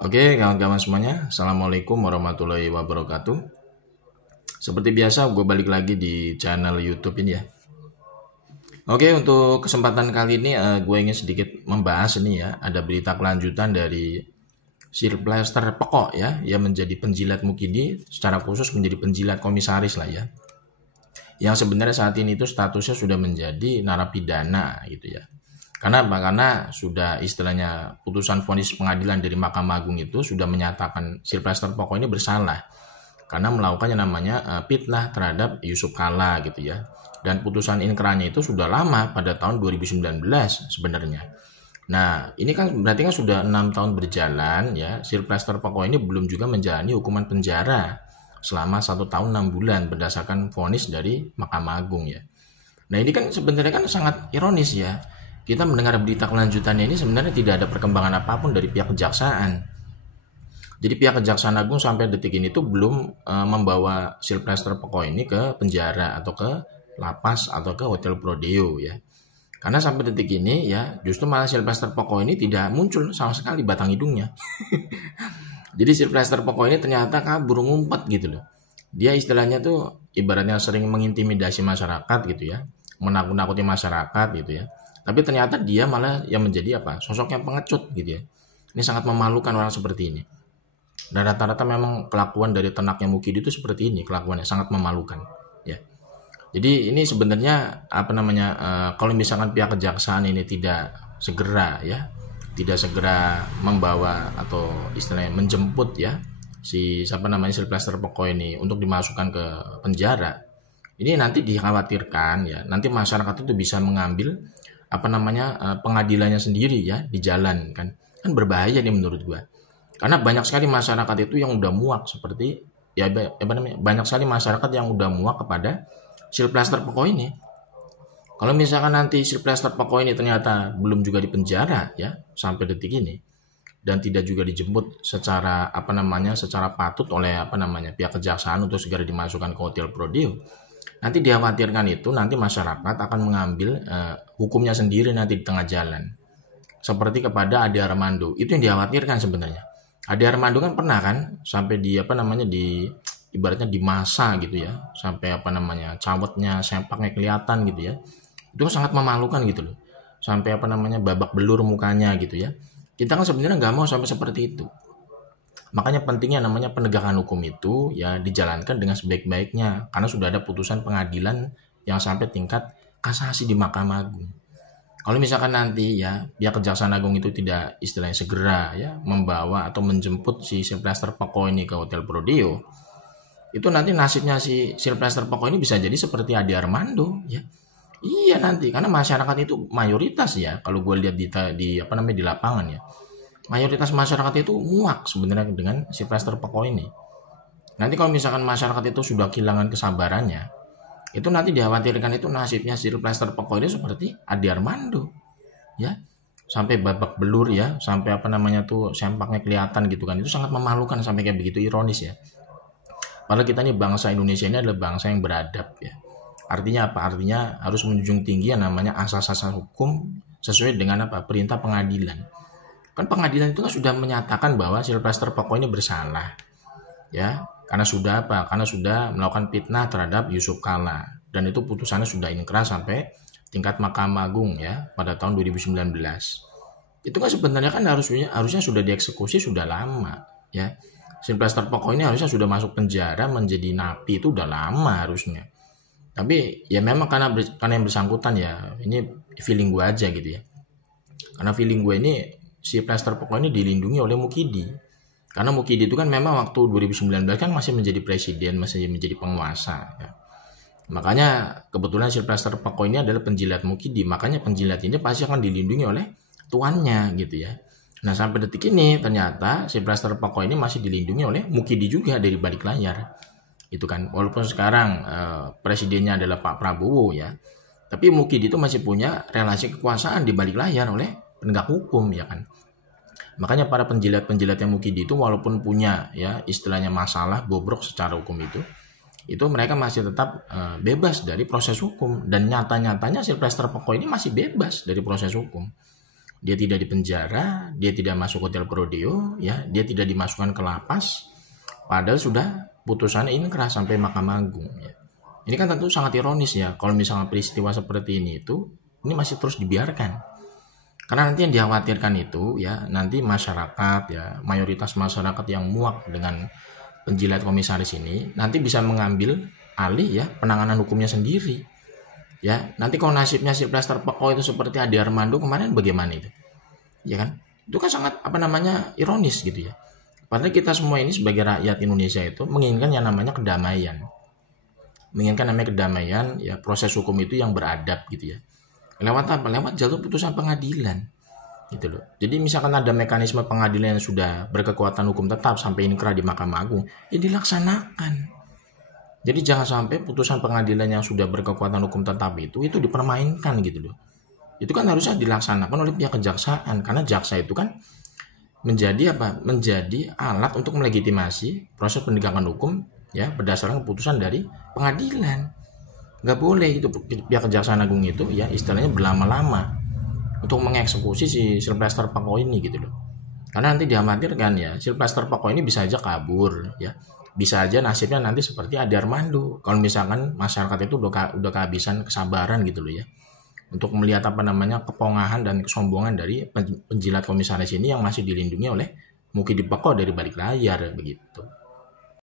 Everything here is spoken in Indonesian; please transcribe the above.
Oke, kawan-kawan semuanya, Assalamualaikum warahmatullahi wabarakatuh. Seperti biasa, gue balik lagi di channel YouTube ini ya. Oke, untuk kesempatan kali ini gue ingin sedikit membahas ini ya. Ada berita kelanjutan dari Sylvester Pekok ya, yang menjadi penjilat Mukidi, secara khusus menjadi penjilat komisaris lah ya. Yang sebenarnya saat ini itu statusnya sudah menjadi narapidana gitu ya. Karena apa? Karena sudah istilahnya putusan vonis pengadilan dari Mahkamah Agung itu sudah menyatakan Sylvester Pokok ini bersalah karena melakukan yang namanya fitnah terhadap Yusuf Kala gitu ya. Dan putusan inkrahnya itu sudah lama pada tahun 2019 sebenarnya. Nah, ini kan berarti kan sudah 6 tahun berjalan ya. Sylvester Pokok ini belum juga menjalani hukuman penjara selama 1 tahun 6 bulan berdasarkan vonis dari Mahkamah Agung ya. Nah, ini kan sebenarnya kan sangat ironis ya. Kita mendengar berita kelanjutannya ini sebenarnya tidak ada perkembangan apapun dari pihak kejaksaan. Jadi pihak Kejaksaan Agung sampai detik ini tuh belum membawa Sylvester Pokok ini ke penjara atau ke lapas atau ke Hotel Prodeo ya. Karena sampai detik ini ya justru malah Sylvester Pokok ini tidak muncul sama sekali batang hidungnya. Jadi Sylvester Pokok ini ternyata kabur ngumpet gitu loh. Dia istilahnya tuh ibaratnya sering mengintimidasi masyarakat gitu ya, menakut-nakuti masyarakat gitu ya. Tapi ternyata dia malah yang menjadi apa? Sosok yang pengecut gitu ya. Ini sangat memalukan orang seperti ini. Dan rata-rata memang kelakuan dari ternaknya Mukidi itu seperti ini, kelakuannya sangat memalukan ya. Jadi ini sebenarnya apa namanya kalau misalkan pihak kejaksaan ini tidak segera ya, tidak segera membawa atau istilahnya menjemput ya si siapa namanya Sylvester Pokok ini untuk dimasukkan ke penjara, ini nanti dikhawatirkan ya nanti masyarakat itu bisa mengambil apa namanya pengadilannya sendiri ya di jalan kan berbahaya nih menurut gua. Karena banyak sekali masyarakat itu yang udah muak seperti ya apa namanya banyak sekali masyarakat yang udah muak kepada Sylvester Pokok ini. Kalau misalkan nanti Sylvester Pokok ini ternyata belum juga dipenjara ya sampai detik ini dan tidak juga dijemput secara apa namanya secara patut oleh apa namanya pihak kejaksaan untuk segera dimasukkan ke Hotel Prodeo. Nanti dikhawatirkan itu nanti masyarakat akan mengambil hukumnya sendiri nanti di tengah jalan. Seperti kepada Ade Armando, itu yang dikhawatirkan sebenarnya. Ade Armando kan pernah kan sampai di apa namanya di ibaratnya di masa gitu ya, sampai apa namanya cawetnya, sempaknya kelihatan gitu ya. Itu kan sangat memalukan gitu loh. Sampai apa namanya babak belur mukanya gitu ya. Kita kan sebenarnya nggak mau sampai seperti itu. Makanya pentingnya namanya penegakan hukum itu ya dijalankan dengan sebaik-baiknya karena sudah ada putusan pengadilan yang sampai tingkat kasasi di Mahkamah Agung. Kalau misalkan nanti ya pihak Kejaksaan Agung itu tidak istilahnya segera ya membawa atau menjemput si Sylvester Pokok ini ke Hotel Prodeo, itu nanti nasibnya si Sylvester Pokok ini bisa jadi seperti Ade Armando ya. Iya nanti karena masyarakat itu mayoritas ya kalau gue lihat di apa namanya di lapangan ya. Mayoritas masyarakat itu muak sebenarnya dengan Sylvester Pokok ini. Nanti kalau misalkan masyarakat itu sudah kehilangan kesabarannya, itu nanti dikhawatirkan itu nasibnya Sylvester Pokok ini seperti Ade Armando ya. Sampai babak belur ya, sampai apa namanya tuh sempaknya kelihatan gitu kan. Itu sangat memalukan sampai kayak begitu ironis ya. Padahal kita nih bangsa Indonesia ini adalah bangsa yang beradab ya. Artinya apa? Artinya harus menjunjung tinggi yang namanya asas-asas hukum sesuai dengan apa? Perintah pengadilan. Kan pengadilan itu kan sudah menyatakan bahwa Sylvester Pokok ini bersalah. Ya, karena sudah apa? Karena sudah melakukan fitnah terhadap Yusuf Kala dan itu putusannya sudah inkrah sampai tingkat Mahkamah Agung ya pada tahun 2019. Itu kan sebenarnya kan harusnya sudah dieksekusi sudah lama ya. Sylvester Pokok ini harusnya sudah masuk penjara menjadi napi itu udah lama harusnya. Tapi ya memang karena yang bersangkutan ya ini feeling gue aja gitu ya. Karena feeling gue ini si Sylvester Pokok ini dilindungi oleh Mukidi. Karena Mukidi itu kan memang waktu 2019 kan masih menjadi presiden, masih menjadi penguasa ya. Makanya kebetulan Sylvester Pokok ini adalah penjilat Mukidi, makanya penjilat ini pasti akan dilindungi oleh tuannya gitu ya. Nah sampai detik ini ternyata Sylvester Pokok ini masih dilindungi oleh Mukidi juga dari balik layar. Itu kan walaupun sekarang presidennya adalah Pak Prabowo ya. Tapi Mukidi itu masih punya relasi kekuasaan di balik layar oleh penegak hukum ya kan. Makanya para penjilat-penjilat yang Mukidi itu walaupun punya ya istilahnya masalah bobrok secara hukum itu mereka masih tetap bebas dari proses hukum dan nyata-nyatanya Sylvester Pokok ini masih bebas dari proses hukum. dia tidak dipenjara, dia tidak masuk hotel Prodeo, ya, dia tidak dimasukkan ke lapas, padahal sudah putusannya ini keras sampai Mahkamah Agung. Ya. Ini kan tentu sangat ironis ya, kalau misalnya peristiwa seperti ini masih terus dibiarkan. Karena nanti yang dikhawatirkan itu ya, nanti masyarakat ya, mayoritas masyarakat yang muak dengan penjilat komisaris ini, nanti bisa mengambil alih ya penanganan hukumnya sendiri. Ya, nanti kalau nasibnya Sylvester Peko itu seperti Ade Armando kemarin bagaimana itu? Ya kan? Itu kan sangat ironis gitu ya. Padahal kita semua ini sebagai rakyat Indonesia itu menginginkan yang namanya kedamaian. Menginginkan namanya kedamaian, ya proses hukum itu yang beradab gitu ya. Lewat apa? Lewat jalur putusan pengadilan. Gitu loh. Jadi misalkan ada mekanisme pengadilan yang sudah berkekuatan hukum tetap sampai inkrah di Mahkamah Agung, ya dilaksanakan. Jadi jangan sampai putusan pengadilan yang sudah berkekuatan hukum tetap itu dipermainkan gitu loh. Itu kan harusnya dilaksanakan oleh pihak kejaksaan, karena jaksa itu kan menjadi menjadi alat untuk melegitimasi proses penegakan hukum ya berdasarkan keputusan dari pengadilan. Nggak boleh itu pihak kejaksaan agung itu ya istilahnya berlama-lama untuk mengeksekusi si Sylvester Peko ini gitu loh. Karena nanti dikhawatirkan ya Sylvester Peko ini bisa aja kabur ya. Bisa aja nasibnya nanti seperti Ade Armando. Kalau misalkan masyarakat itu udah kehabisan kesabaran gitu loh ya. Untuk melihat kepongahan dan kesombongan dari penjilat komisaris ini yang masih dilindungi oleh Mukidi Peko dari balik layar begitu.